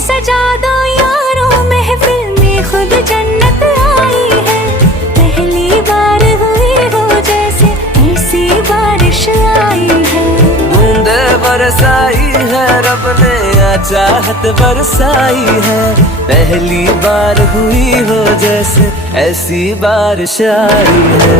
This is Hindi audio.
सजा दो यारों, महफिल में खुद जन्नत आई है। पहली बार हुई हो जैसे ऐसी बारिश आई है। बूंदे बरसाई है रब ने, चाहत बरसाई है। पहली बार हुई हो जैसे ऐसी बारिश आई है।